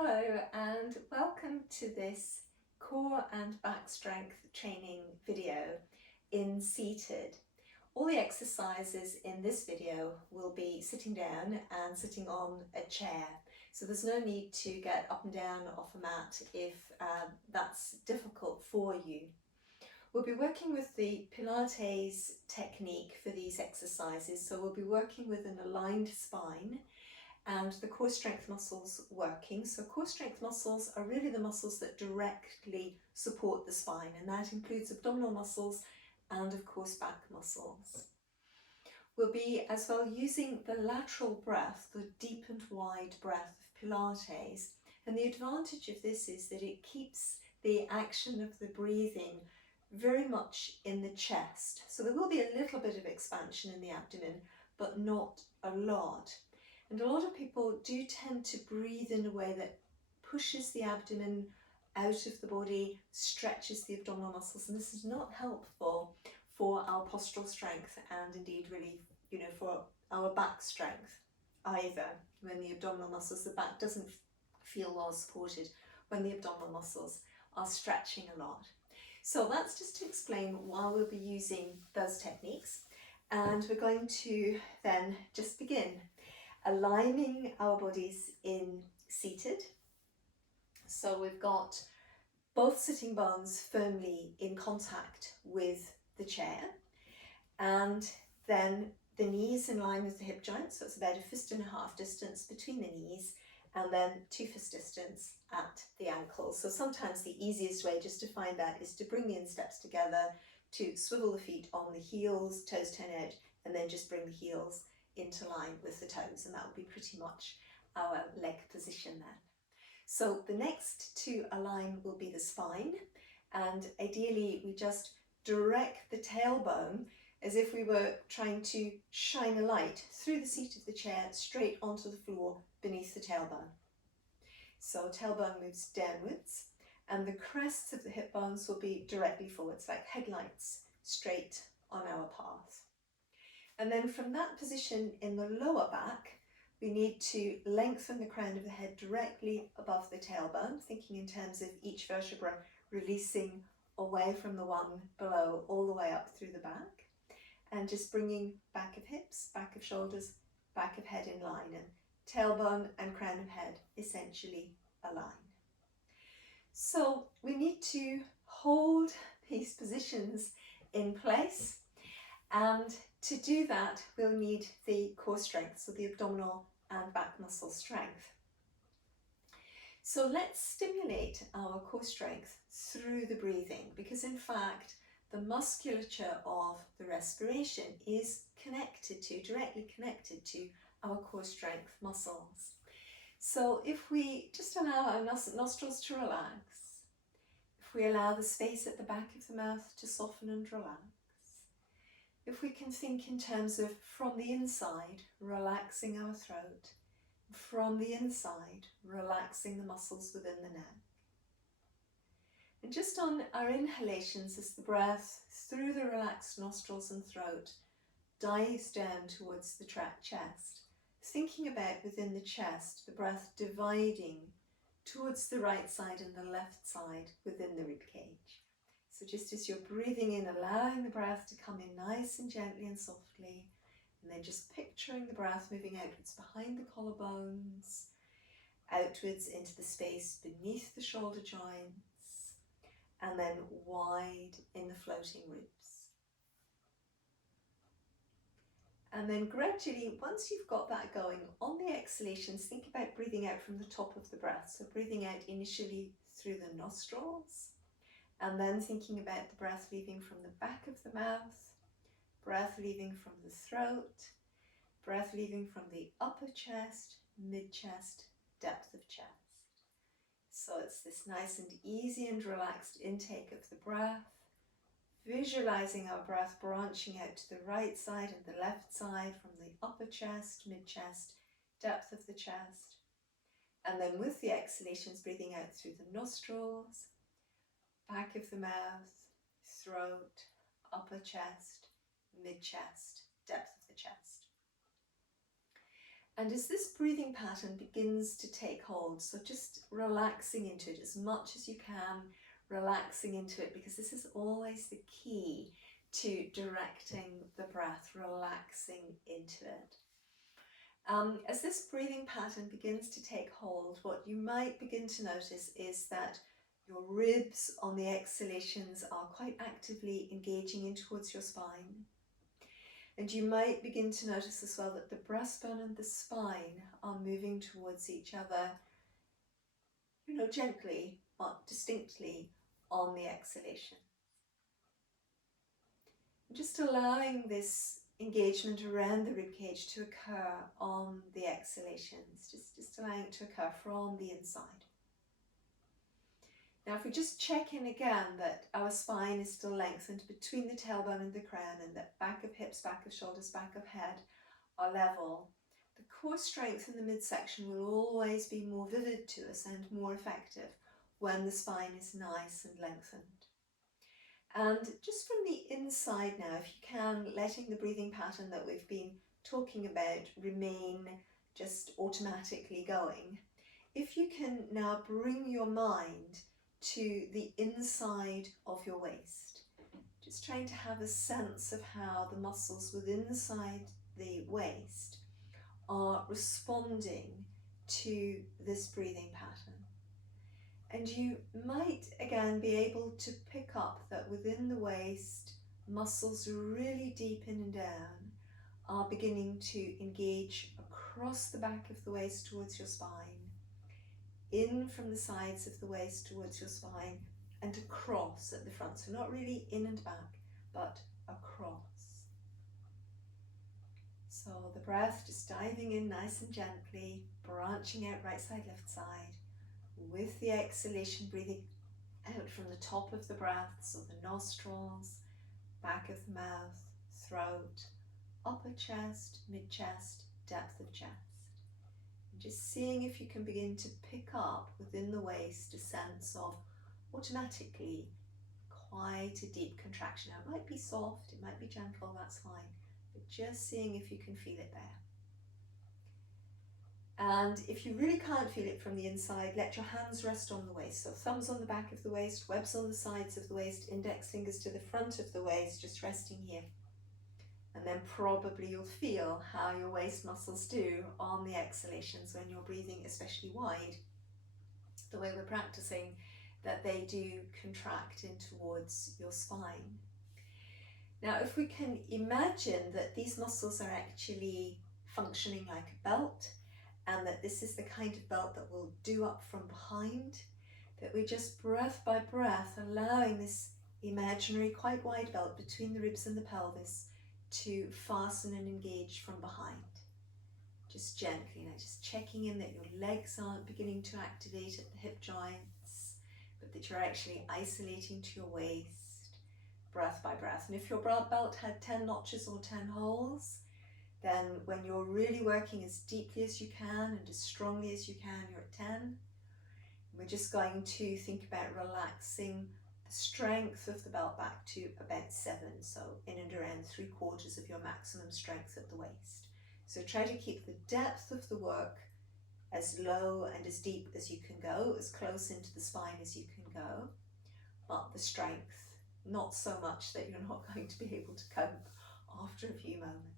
Hello and welcome to this core and back strength training video in seated. All the exercises in this video will be sitting down and sitting on a chair. So there's no need to get up and down off a mat if that's difficult for you. We'll be working with the Pilates technique for these exercises. So we'll be working with an aligned spine and the core strength muscles working. So core strength muscles are really the muscles that directly support the spine, and that includes abdominal muscles and of course back muscles. We'll be as well using the lateral breath, the deep and wide breath of Pilates, and the advantage of this is that it keeps the action of the breathing very much in the chest. So there will be a little bit of expansion in the abdomen, but not a lot. And a lot of people do tend to breathe in a way that pushes the abdomen out of the body, stretches the abdominal muscles, and this is not helpful for our postural strength and indeed really, for our back strength either. When the abdominal muscles, the back doesn't feel well supported when the abdominal muscles are stretching a lot. So that's just to explain why we'll be using those techniques, and we're going to then just begin aligning our bodies in seated. So we've got both sitting bones firmly in contact with the chair, and then the knees in line with the hip joints. So it's about 1.5 feet distance between the knees, and then 2 feet distance at the ankles. So sometimes the easiest way just to find that is to bring the insteps together, to swivel the feet on the heels, toes turn out, and then just bring the heels into line with the toes, and that will be pretty much our leg position then. So the next to align will be the spine, and ideally we just direct the tailbone as if we were trying to shine a light through the seat of the chair straight onto the floor beneath the tailbone. So tailbone moves downwards, and the crests of the hip bones will be directly forwards, like headlights, straight on our path. And then from that position in the lower back, we need to lengthen the crown of the head directly above the tailbone, thinking in terms of each vertebra releasing away from the one below all the way up through the back, and just bringing back of hips, back of shoulders, back of head in line, and tailbone and crown of head essentially align. So we need to hold these positions in place, and to do that we'll need the core strength, so the abdominal and back muscle strength. So let's stimulate our core strength through the breathing, because in fact the musculature of the respiration is directly connected to our core strength muscles. So if we just allow our nostrils to relax, if we allow the space at the back of the mouth to soften and relax, if we can think in terms of from the inside, relaxing our throat, from the inside, relaxing the muscles within the neck. And just on our inhalations, as the breath through the relaxed nostrils and throat dives down towards the chest, thinking about within the chest, the breath dividing towards the right side and the left side within the ribcage. So just as you're breathing in, allowing the breath to come in nice and gently and softly, and then just picturing the breath moving outwards behind the collarbones, outwards into the space beneath the shoulder joints, and then wide in the floating ribs. And then gradually, once you've got that going, on the exhalations, think about breathing out from the top of the breath. So breathing out initially through the nostrils, and then thinking about the breath leaving from the back of the mouth, breath leaving from the throat, breath leaving from the upper chest, mid-chest, depth of chest. So it's this nice and easy and relaxed intake of the breath, visualizing our breath branching out to the right side and the left side from the upper chest, mid-chest, depth of the chest. And then with the exhalations, breathing out through the nostrils, back of the mouth, throat, upper chest, mid-chest, depth of the chest. And as this breathing pattern begins to take hold, so just relaxing into it as much as you can, relaxing into it, because this is always the key to directing the breath, relaxing into it. As this breathing pattern begins to take hold, what you might begin to notice is that your ribs on the exhalations are quite actively engaging in towards your spine. And you might begin to notice as well that the breastbone and the spine are moving towards each other, gently but distinctly on the exhalation. Just allowing this engagement around the ribcage to occur on the exhalations, just allowing it to occur from the inside. Now if we just check in again that our spine is still lengthened between the tailbone and the crown, and that back of hips, back of shoulders, back of head are level, the core strength in the midsection will always be more vivid to us and more effective when the spine is nice and lengthened. And just from the inside now, if you can, letting the breathing pattern that we've been talking about remain just automatically going. If you can now bring your mind to the inside of your waist, just trying to have a sense of how the muscles within inside the waist are responding to this breathing pattern. And you might again be able to pick up that within the waist, muscles really deep in and down are beginning to engage across the back of the waist towards your spine, in from the sides of the waist towards your spine, and across at the front. So not really in and back, but across. So the breath just diving in nice and gently, branching out right side, left side. With the exhalation, breathing out from the top of the breath, so the nostrils, back of the mouth, throat, upper chest, mid-chest, depth of chest. And just seeing if you can begin to pick up within the waist a sense of automatically quite a deep contraction. Now it might be soft, it might be gentle, that's fine, but just seeing if you can feel it there. And if you really can't feel it from the inside, let your hands rest on the waist. So thumbs on the back of the waist, webs on the sides of the waist, index fingers to the front of the waist, just resting here. And then probably you'll feel how your waist muscles do on the exhalations when you're breathing, especially wide, the way we're practicing, that they do contract in towards your spine. Now, if we can imagine that these muscles are actually functioning like a belt, and that this is the kind of belt that will do up from behind, that we just breath by breath allowing this imaginary quite wide belt between the ribs and the pelvis to fasten and engage from behind. Just gently now, just checking in that your legs aren't beginning to activate at the hip joints, but that you're actually isolating to your waist, breath by breath. And if your belt had 10 notches or 10 holes, then when you're really working as deeply as you can and as strongly as you can, you're at 10. We're just going to think about relaxing the strength of the belt back to about 7, so in and around 3/4 of your maximum strength at the waist. So try to keep the depth of the work as low and as deep as you can go, as close into the spine as you can go, but the strength not so much that you're not going to be able to cope after a few moments.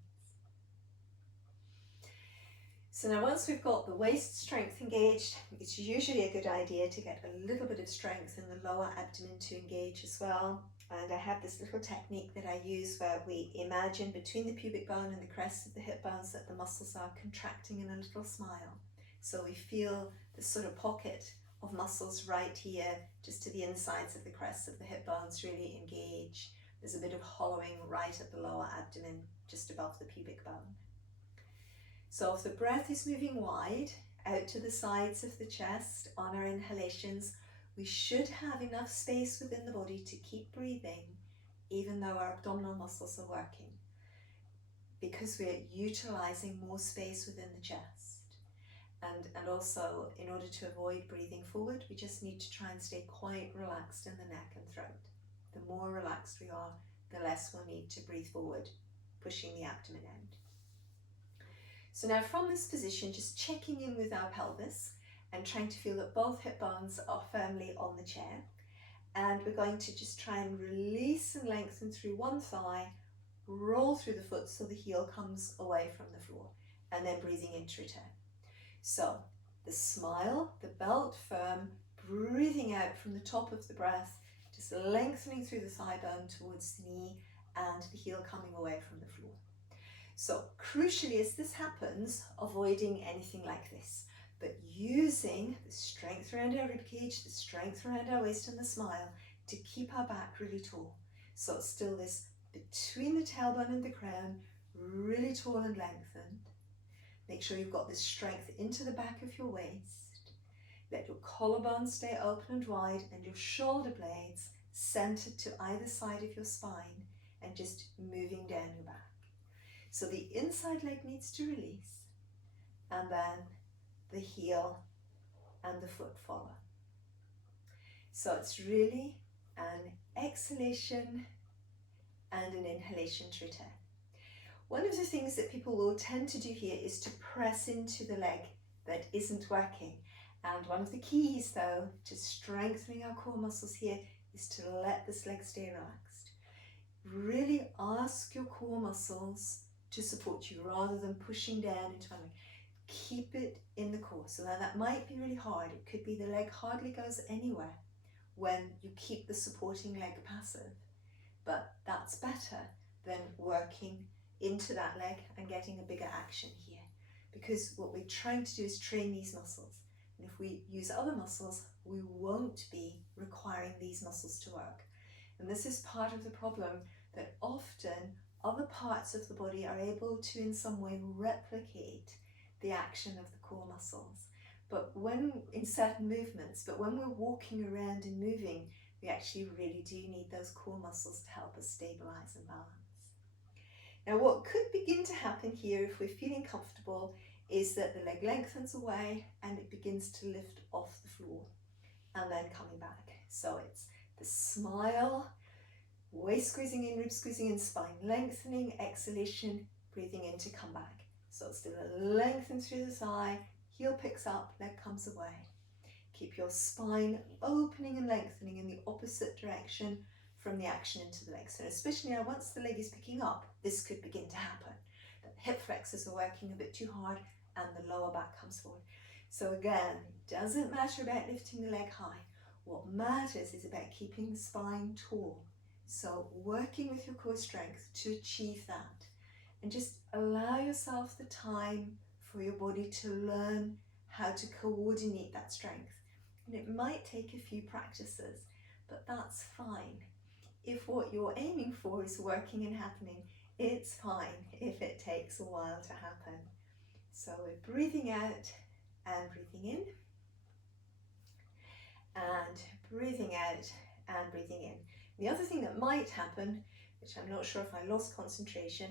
So now once we've got the waist strength engaged, it's usually a good idea to get a little bit of strength in the lower abdomen to engage as well. And I have this little technique that I use where we imagine between the pubic bone and the crest of the hip bones that the muscles are contracting in a little smile. So we feel this sort of pocket of muscles right here, just to the insides of the crests of the hip bones really engage. There's a bit of hollowing right at the lower abdomen, just above the pubic bone. So if the breath is moving wide out to the sides of the chest on our inhalations, we should have enough space within the body to keep breathing, even though our abdominal muscles are working, because we're utilizing more space within the chest. And also, in order to avoid breathing forward, we just need to try and stay quite relaxed in the neck and throat. The more relaxed we are, the less we'll need to breathe forward, pushing the abdomen out. So now from this position, just checking in with our pelvis and trying to feel that both hip bones are firmly on the chair. And we're going to just try and release and lengthen through one thigh, roll through the foot so the heel comes away from the floor, and then breathing in to return. So the smile, the belt firm, breathing out from the top of the breath, just lengthening through the thigh bone towards the knee and the heel coming away from the floor. So crucially, as this happens, avoiding anything like this, but using the strength around our ribcage, the strength around our waist and the smile to keep our back really tall. So it's still this between the tailbone and the crown, really tall and lengthened. Make sure you've got this strength into the back of your waist. Let your collarbone stay open and wide and your shoulder blades centered to either side of your spine and just moving down your back. So the inside leg needs to release, and then the heel and the foot follow. So it's really an exhalation and an inhalation to return. One of the things that people will tend to do here is to press into the leg that isn't working. And one of the keys, though, to strengthening our core muscles here is to let this leg stay relaxed. Really ask your core muscles to support you rather than pushing down into one leg. Keep it in the core. So now that might be really hard. It could be the leg hardly goes anywhere when you keep the supporting leg passive. But that's better than working into that leg and getting a bigger action here. Because what we're trying to do is train these muscles. And if we use other muscles, we won't be requiring these muscles to work. And this is part of the problem, that often other parts of the body are able to in some way replicate the action of the core muscles. But when in certain movements, but when we're walking around and moving, we actually really do need those core muscles to help us stabilize and balance. Now what could begin to happen here, if we're feeling comfortable, is that the leg lengthens away and it begins to lift off the floor and then coming back. So it's the smile, waist squeezing in, rib squeezing in, spine lengthening, exhalation, breathing in to come back. So it's still a lengthen through the thigh, heel picks up, leg comes away. Keep your spine opening and lengthening in the opposite direction from the action into the leg. So especially now once the leg is picking up, this could begin to happen. The hip flexors are working a bit too hard and the lower back comes forward. So again, it doesn't matter about lifting the leg high. What matters is about keeping the spine tall. So working with your core strength to achieve that. And just allow yourself the time for your body to learn how to coordinate that strength. And it might take a few practices, but that's fine. If what you're aiming for is working and happening, it's fine if it takes a while to happen. So we're breathing out and breathing in, and breathing out and breathing in. The other thing that might happen, which I'm not sure if I lost concentration,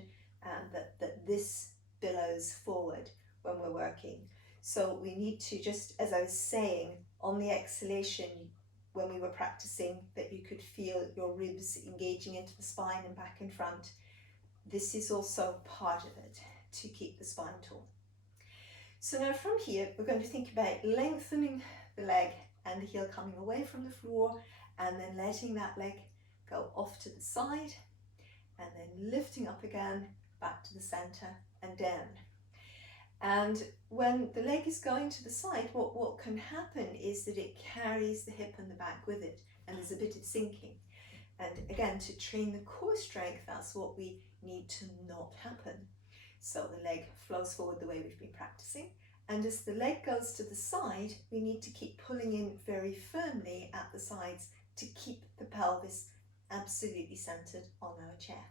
that this billows forward when we're working. So we need to just, as I was saying, on the exhalation, when we were practicing, that you could feel your ribs engaging into the spine and back and front. This is also part of it, to keep the spine tall. So now from here, we're going to think about lengthening the leg and the heel coming away from the floor, and then letting that leg go off to the side, and then lifting up again, back to the center and down. And when the leg is going to the side, what can happen is that it carries the hip and the back with it, and there's a bit of sinking. And again, to train the core strength, that's what we need to not happen. So the leg flows forward the way we've been practicing, and as the leg goes to the side, we need to keep pulling in very firmly at the sides to keep the pelvis absolutely centered on our chair.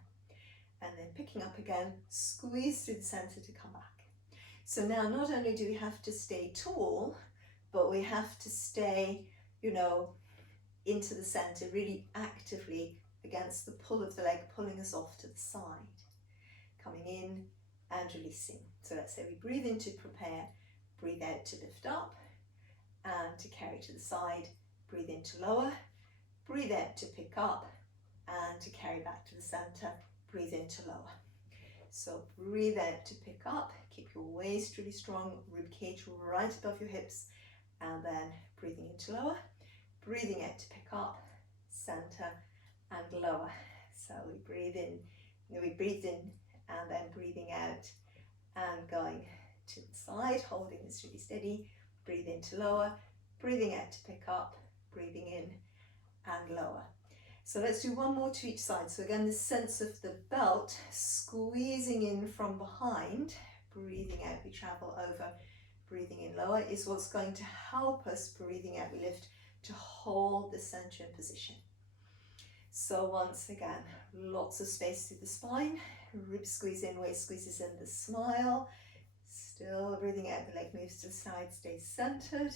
And then picking up again, squeeze through the center to come back. So now not only do we have to stay tall, but we have to stay, into the center, really actively against the pull of the leg, pulling us off to the side. Coming in and releasing. So let's say we breathe in to prepare, breathe out to lift up, and to carry to the side, breathe in to lower, breathe out to pick up, and to carry back to the center, breathe in to lower. So breathe out to pick up, keep your waist really strong, rib cage right above your hips, and then breathing into lower, breathing out to pick up, center and lower. So we breathe in, and then breathing out and going to the side, holding this really steady, breathe into lower, breathing out to pick up, breathing in and lower. So let's do one more to each side. So again, this sense of the belt squeezing in from behind, breathing out, we travel over, breathing in lower is what's going to help us, breathing out, we lift to hold the center in position. So once again, lots of space through the spine, ribs squeeze in, waist squeezes in, the smile, still breathing out, the leg moves to the side, stays centered.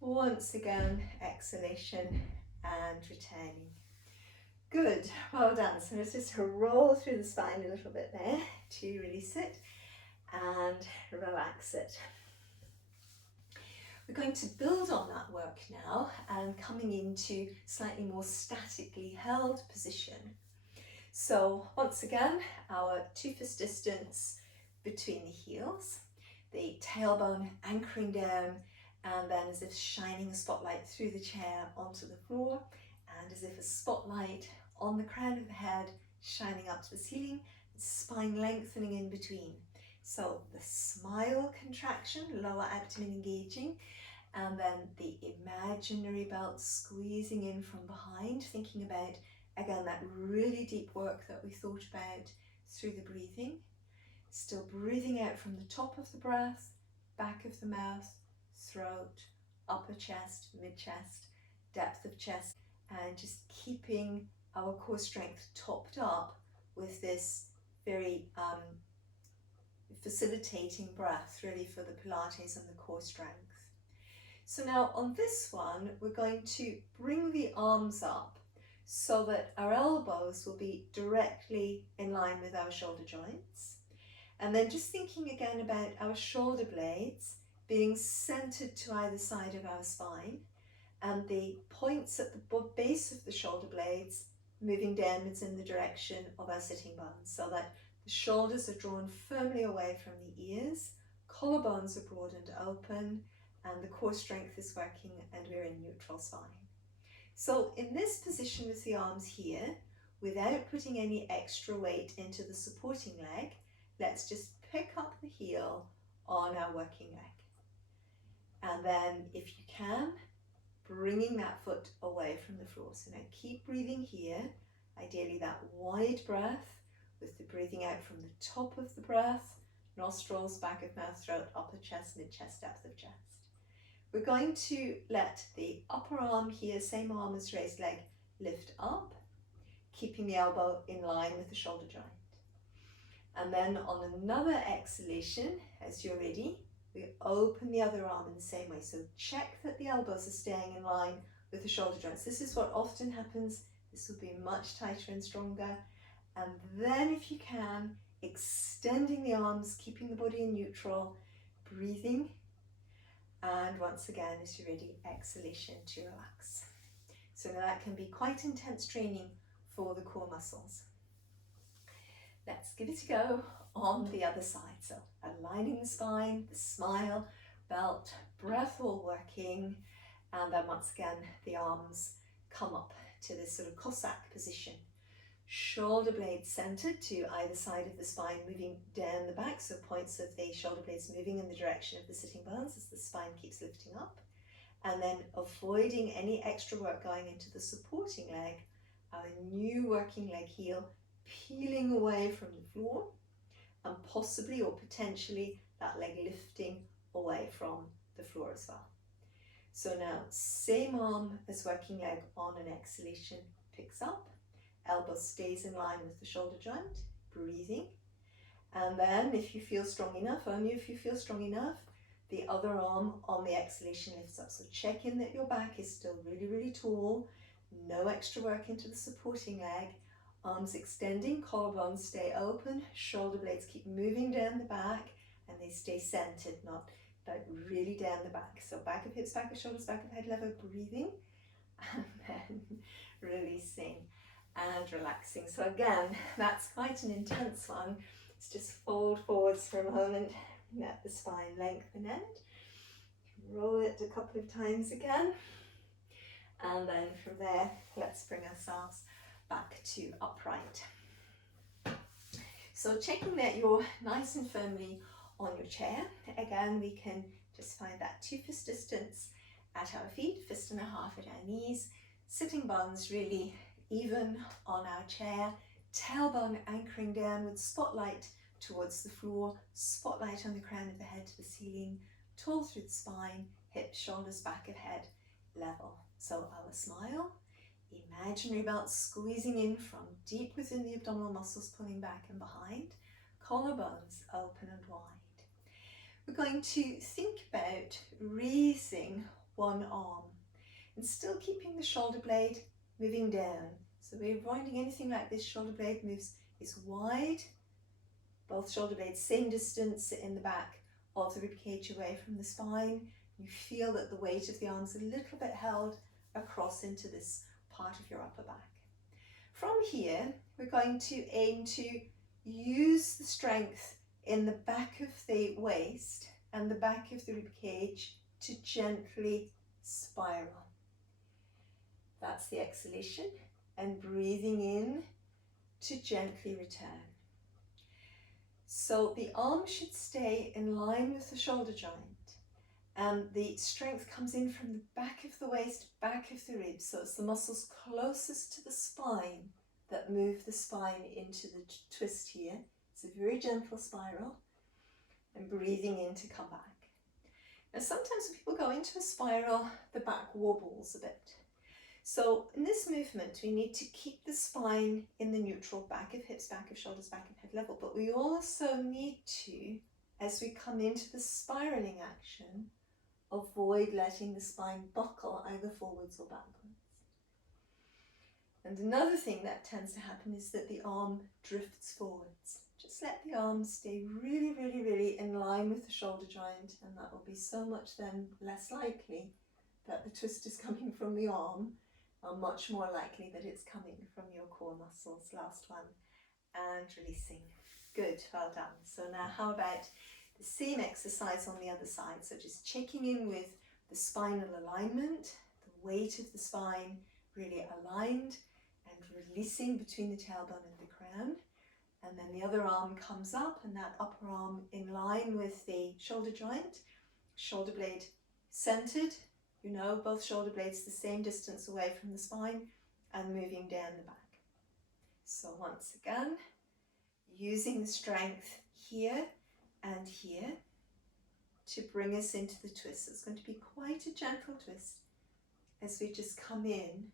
Once again, exhalation and returning. Good, well done. So let's just roll through the spine a little bit there to release it and relax it. We're going to build on that work now and coming into slightly more statically held position. So once again, our 2 fist distance between the heels, the tailbone anchoring down, and then as if shining a spotlight through the chair onto the floor, and as if a spotlight on the crown of the head shining up to the ceiling, spine lengthening in between. So the smile contraction, lower abdomen engaging, and then the imaginary belt squeezing in from behind, thinking about, again, that really deep work that we thought about through the breathing. Still breathing out from the top of the breath, back of the mouth, throat, upper chest, mid-chest, depth of chest, and just keeping our core strength topped up with this very facilitating breath, really, for the Pilates and the core strength. So now on this one, we're going to bring the arms up so that our elbows will be directly in line with our shoulder joints. And then just thinking again about our shoulder blades being centered to either side of our spine, and the points at the base of the shoulder blades moving downwards in the direction of our sitting bones, so that the shoulders are drawn firmly away from the ears, collarbones are broad and open, and the core strength is working, and we're in neutral spine. So in this position with the arms here, without putting any extra weight into the supporting leg, let's just pick up the heel on our working leg. And then, if you can, bringing that foot away from the floor. So now keep breathing here, ideally that wide breath, with the breathing out from the top of the breath, nostrils, back of mouth, throat, upper chest, mid-chest, depth of chest. We're going to let the upper arm here, same arm as raised leg, lift up, keeping the elbow in line with the shoulder joint. And then on another exhalation, as you're ready, we open the other arm in the same way. So check that the elbows are staying in line with the shoulder joints. This is what often happens. This will be much tighter and stronger. And then if you can, extending the arms, keeping the body in neutral, breathing. And once again, as you're ready, exhalation to relax. So now that can be quite intense training for the core muscles. Let's give it a go on the other side. So aligning the spine, the smile, belt, breath all working. And then once again, the arms come up to this sort of Cossack position. Shoulder blades centered to either side of the spine, moving down the back, so points of the shoulder blades moving in the direction of the sitting bones as the spine keeps lifting up. And then avoiding any extra work going into the supporting leg, our new working leg heel peeling away from the floor, and possibly or potentially that leg lifting away from the floor as well. So now same arm as working leg on an exhalation, picks up, elbow stays in line with the shoulder joint, breathing. And then if you feel strong enough, only if you feel strong enough, the other arm on the exhalation lifts up. So check in that your back is still really, really tall, no extra work into the supporting leg, arms extending, collarbones stay open, shoulder blades keep moving down the back, and they stay centered, not like really down the back. So back of hips, back of shoulders, back of head level, breathing, and then releasing. and relaxing. So again, that's quite an intense one. Let's just fold forwards for a moment, let the spine lengthen end. Roll it a couple of times again. And then from there, let's bring ourselves back to upright. So checking that you're nice and firmly on your chair. Again, we can just find that 2 fist distance at our feet, 1.5 fists at our knees, sitting bones really even on our chair, tailbone anchoring downwards, spotlight towards the floor, spotlight on the crown of the head to the ceiling, tall through the spine, hips, shoulders, back of head, level. So our smile, imaginary belt squeezing in from deep within the abdominal muscles, pulling back and behind, collarbones open and wide. We're going to think about raising one arm and still keeping the shoulder blade moving down. So we're avoiding anything like this. Shoulder blade is wide, both shoulder blades same distance in the back of the ribcage away from the spine. You feel that the weight of the arms a little bit held across into this part of your upper back. From here, we're going to aim to use the strength in the back of the waist and the back of the ribcage to gently spiral. That's the exhalation, and breathing in to gently return. So the arm should stay in line with the shoulder joint, and the strength comes in from the back of the waist, back of the ribs. So it's the muscles closest to the spine that move the spine into the twist here. It's a very gentle spiral, and breathing in to come back. Now sometimes when people go into a spiral, the back wobbles a bit. So in this movement, we need to keep the spine in the neutral, back of hips, back of shoulders, back of head level, but we also need to, as we come into the spiraling action, avoid letting the spine buckle either forwards or backwards. And another thing that tends to happen is that the arm drifts forwards. Just let the arm stay really, really, really in line with the shoulder joint, and that will be so much then less likely that the twist is coming from the arm, and much more likely that it's coming from your core muscles. Last one, and releasing. Good, well done. So now how about the same exercise on the other side? So just checking in with the spinal alignment, the weight of the spine really aligned, and releasing between the tailbone and the crown. And then the other arm comes up, and that upper arm in line with the shoulder joint, shoulder blade centered, you know, both shoulder blades the same distance away from the spine, and moving down the back. So once again, using the strength here and here to bring us into the twist. It's going to be quite a gentle twist as we just come in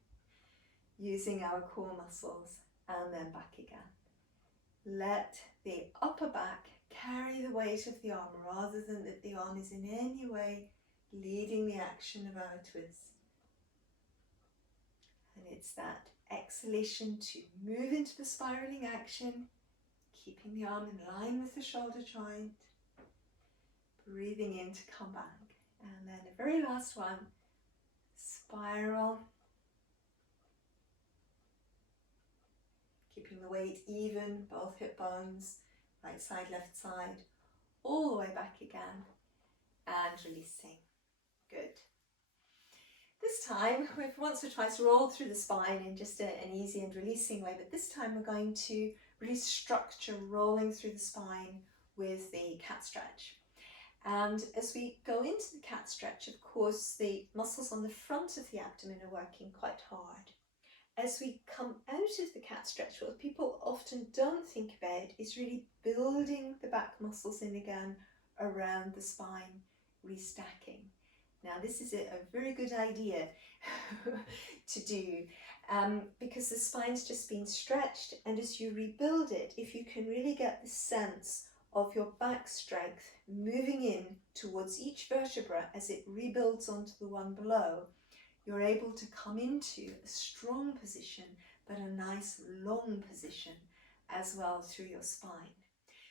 using our core muscles and then back again. Let the upper back carry the weight of the arm rather than that the arm is in any way leading the action of our twist. And it's that exhalation to move into the spiraling action, keeping the arm in line with the shoulder joint, breathing in to come back. And then the very last one, spiral, keeping the weight even, both hip bones, right side, left side, all the way back again, and releasing. Good. This time, we've once or twice rolled through the spine in just an easy and releasing way, but this time we're going to really structure rolling through the spine with the cat stretch. And as we go into the cat stretch, of course, the muscles on the front of the abdomen are working quite hard. As we come out of the cat stretch, what people often don't think about is really building the back muscles in again around the spine, restacking. Now this is a very good idea to do because the spine's just been stretched, and as you rebuild it, if you can really get the sense of your back strength moving in towards each vertebra as it rebuilds onto the one below, you're able to come into a strong position, but a nice long position as well through your spine.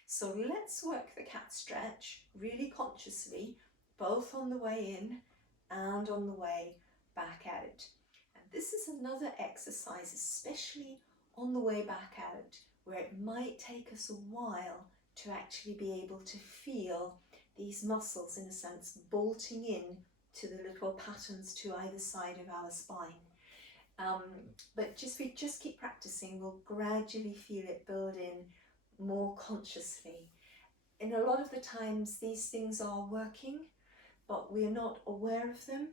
So let's work the cat stretch really consciously, both on the way in and on the way back out. And this is another exercise, especially on the way back out, where it might take us a while to actually be able to feel these muscles, in a sense, bolting in to the little patterns to either side of our spine. But we just keep practicing, we'll gradually feel it build in more consciously. And a lot of the times these things are working, but we're not aware of them,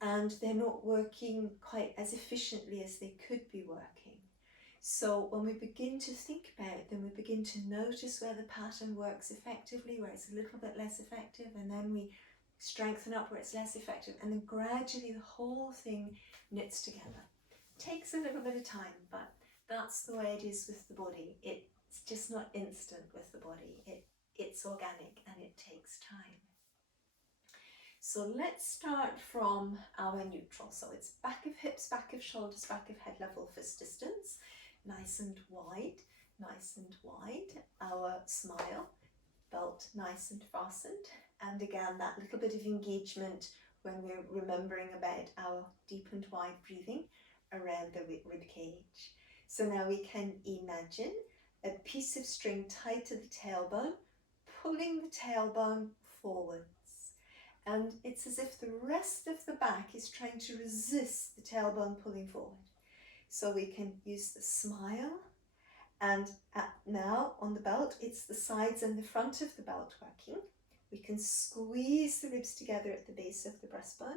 and they're not working quite as efficiently as they could be working. So when we begin to think about them, we begin to notice where the pattern works effectively, where it's a little bit less effective, and then we strengthen up where it's less effective, and then gradually the whole thing knits together. It takes a little bit of time, but that's the way it is with the body. It's just not instant with the body. It's organic and it takes time. So let's start from our neutral. So it's back of hips, back of shoulders, back of head level, fist distance. Nice and wide, nice and wide. Our smile, belt nice and fastened. And again, that little bit of engagement when we're remembering about our deep and wide breathing around the rib cage. So now we can imagine a piece of string tied to the tailbone, pulling the tailbone forwards. And it's as if the rest of the back is trying to resist the tailbone pulling forward. So we can use the smile, and now on the belt, it's the sides and the front of the belt working. We can squeeze the ribs together at the base of the breastbone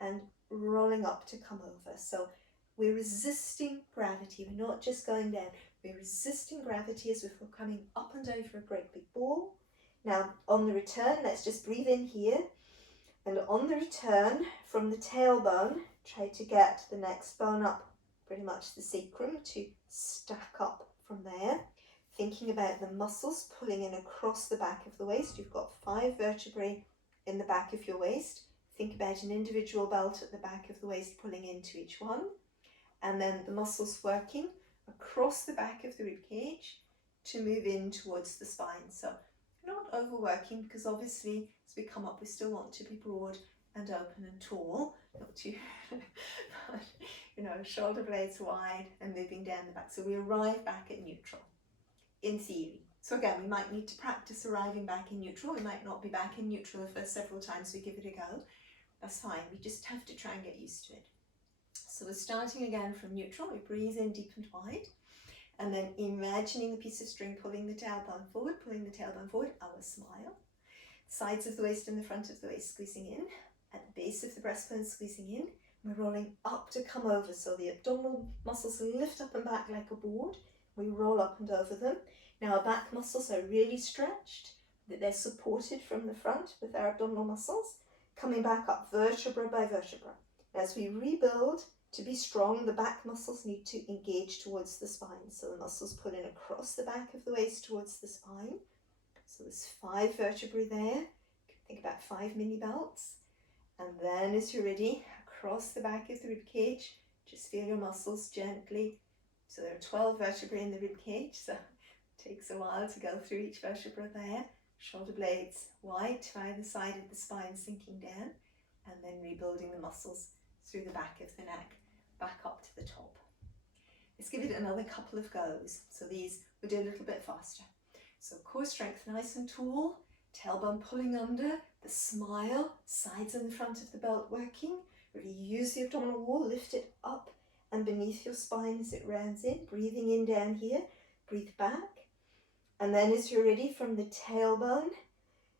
and rolling up to come over. So we're resisting gravity. We're not just going down. We're resisting gravity as if we're coming up and over a great big ball. Now on the return, let's just breathe in here. And on the return from the tailbone, try to get the next bone up, pretty much the sacrum, to stack up from there. Thinking about the muscles pulling in across the back of the waist. You've got 5 vertebrae in the back of your waist. Think about an individual belt at the back of the waist pulling into each one. And then the muscles working across the back of the rib cage to move in towards the spine. So not overworking, because obviously as we come up we still want to be broad and open and tall, not too but, you know, shoulder blades wide and moving down the back. So we arrive back at neutral in theory. So again, we might need to practice arriving back in neutral. We might not be back in neutral the first several times we give it a go. That's fine, we just have to try and get used to it. So we're starting again from neutral. We breathe in deep and wide. And then imagining the piece of string pulling the tailbone forward, our smile. Sides of the waist and the front of the waist squeezing in. At the base of the breastbone squeezing in. We're rolling up to come over. So the abdominal muscles lift up and back like a board. We roll up and over them. Now our back muscles are really stretched, that they're supported from the front with our abdominal muscles. Coming back up vertebra by vertebra. As we rebuild, to be strong, the back muscles need to engage towards the spine. So the muscles pull in across the back of the waist towards the spine. So there's 5 vertebrae there. Think about 5 mini belts. And then as you're ready, across the back of the rib cage, just feel your muscles gently. So there are 12 vertebrae in the rib cage, so it takes a while to go through each vertebra there. Shoulder blades wide to either side of the spine, sinking down, and then rebuilding the muscles through the back of the neck, back up to the top. Let's give it another couple of goes. So these we'll do a little bit faster. So core strength nice and tall, tailbone pulling under, the smile, sides and the front of the belt working. Really use the abdominal wall, lift it up and beneath your spine as it rounds in. Breathing in down here, breathe back. And then as you're ready, from the tailbone,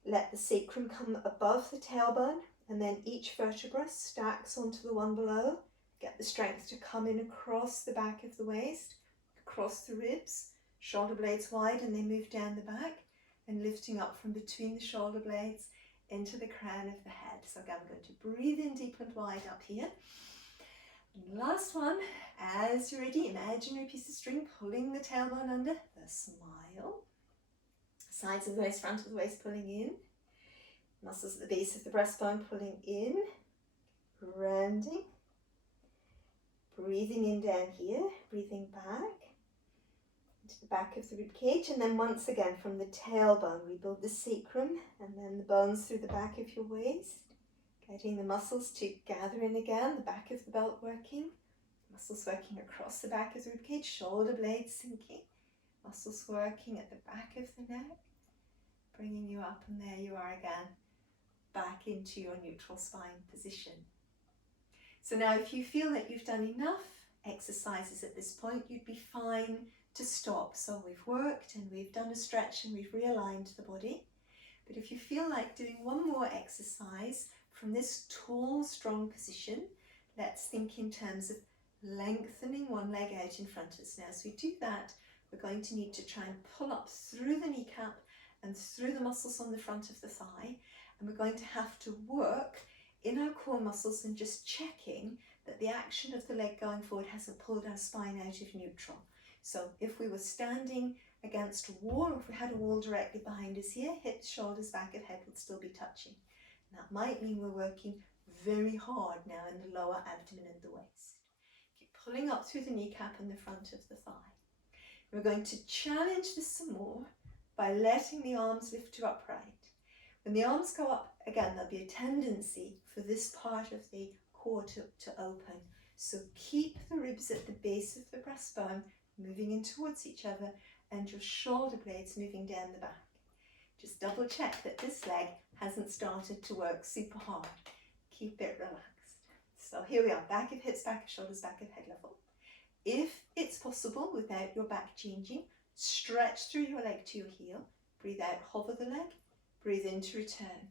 let the sacrum come above the tailbone, and then each vertebra stacks onto the one below. Get the strength to come in across the back of the waist, across the ribs, shoulder blades wide, and they move down the back, and lifting up from between the shoulder blades into the crown of the head. So again, we're going to breathe in deep and wide up here. And last one, as you're ready, imaginary piece of string pulling the tailbone under, the smile. Sides of the waist, front of the waist pulling in. Muscles at the base of the breastbone pulling in. Rounding. Breathing in down here, breathing back into the back of the rib cage, and then once again from the tailbone, rebuild the sacrum and then the bones through the back of your waist. Getting the muscles to gather in again, the back of the belt working. Muscles working across the back of the ribcage, shoulder blades sinking. Muscles working at the back of the neck, bringing you up, and there you are again, back into your neutral spine position. So now if you feel that you've done enough exercises at this point, you'd be fine to stop. So we've worked and we've done a stretch and we've realigned the body. But if you feel like doing one more exercise from this tall, strong position, let's think in terms of lengthening one leg out in front of us. Now, as we do that, we're going to need to try and pull up through the kneecap and through the muscles on the front of the thigh. And we're going to have to work in our core muscles and just checking that the action of the leg going forward hasn't pulled our spine out of neutral. So if we were standing against a wall, or if we had a wall directly behind us here, hips, shoulders, back of head would still be touching. And that might mean we're working very hard now in the lower abdomen and the waist. Keep pulling up through the kneecap and the front of the thigh. We're going to challenge this some more by letting the arms lift to upright. When the arms go up, again, there'll be a tendency for this part of the core to open. So keep the ribs at the base of the breastbone moving in towards each other and your shoulder blades moving down the back. Just double check that this leg hasn't started to work super hard. Keep it relaxed. So here we are, back of hips, back of shoulders, back of head level. If it's possible without your back changing, stretch through your leg to your heel. Breathe out, hover the leg. Breathe in to return.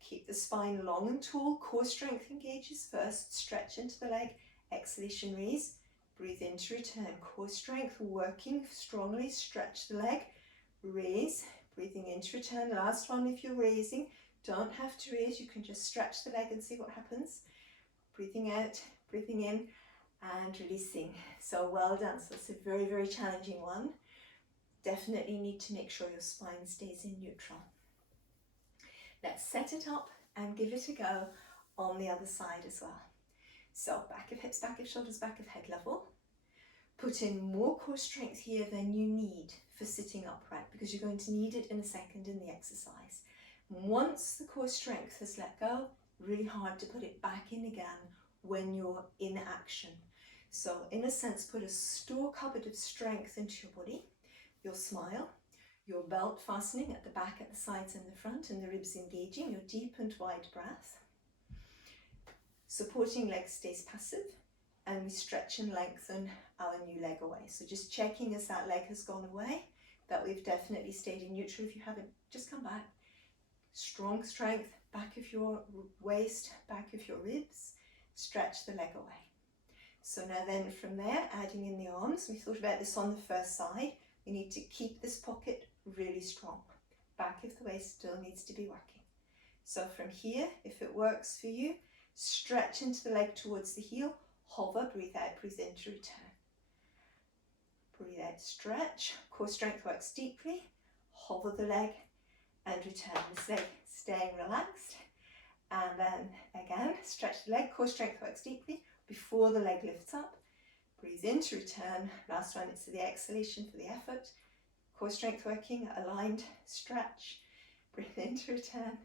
Keep the spine long and tall. Core strength engages first. Stretch into the leg. Exhalation, raise. Breathe in to return. Core strength working strongly. Stretch the leg. Raise. Breathing in to return. Last one if you're raising. Don't have to raise. You can just stretch the leg and see what happens. Breathing out, breathing in, and releasing. So well done. So it's a very, very challenging one. Definitely need to make sure your spine stays in neutral. Let's set it up and give it a go on the other side as well. So back of hips, back of shoulders, back of head level. Put in more core strength here than you need for sitting upright, because you're going to need it in a second in the exercise. Once the core strength has let go, really hard to put it back in again when you're in action. So in a sense, put a store cupboard of strength into your body. Your smile, your belt fastening at the back, at the sides and the front, and the ribs engaging, your deep and wide breath. Supporting leg stays passive, and we stretch and lengthen our new leg away. So just checking as that leg has gone away that we've definitely stayed in neutral. If you haven't, just come back. Strong strength, back of your waist, back of your ribs, stretch the leg away. So now then from there, adding in the arms, we thought about this on the first side. We need to keep this pocket really strong. Back of the waist still needs to be working. So from here, if it works for you, stretch into the leg towards the heel, hover, breathe out, breathe in to return. Breathe out, stretch, core strength works deeply, hover the leg and return. This leg staying relaxed. And then again, stretch the leg, core strength works deeply before the leg lifts up. Breathe in to return. Last one, it's the exhalation for the effort. Core strength working, aligned, stretch. Breathe in to return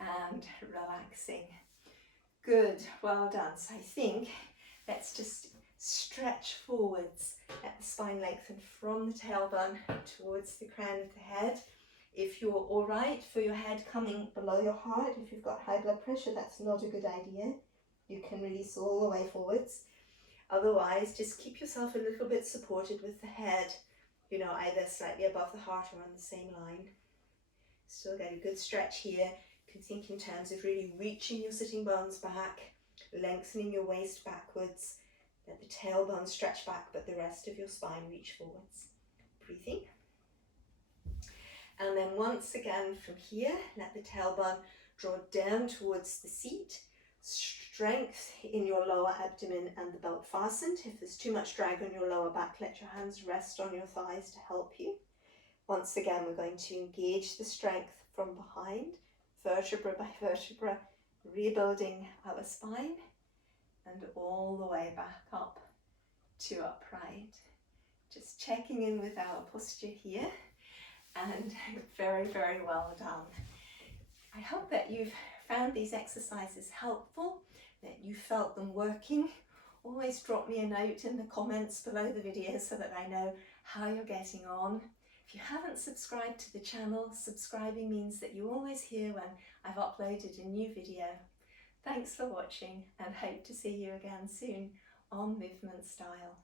and relaxing. Good, well done. So I think let's just stretch forwards, let the spine lengthen from the tailbone towards the crown of the head. If you're all right for your head coming below your heart, if you've got high blood pressure, that's not a good idea. You can release all the way forwards. Otherwise, just keep yourself a little bit supported with the head, you know, either slightly above the heart or on the same line. Still get a good stretch here. You can think in terms of really reaching your sitting bones back, lengthening your waist backwards, let the tailbone stretch back, but the rest of your spine reach forwards. Breathing. And then once again from here, let the tailbone draw down towards the seat. Strength in your lower abdomen and the belt fastened. If there's too much drag on your lower back, let your hands rest on your thighs to help you. Once again, we're going to engage the strength from behind, vertebra by vertebra, rebuilding our spine and all the way back up to upright. Just checking in with our posture here, and very, very well done. I hope that you've found these exercises helpful, that you felt them working always drop me a note in the comments below the video so that I know how you're getting on. If you haven't subscribed to the channel, subscribing means that you always hear when I've uploaded a new video. Thanks for watching and hope to see you again soon on Movement Style.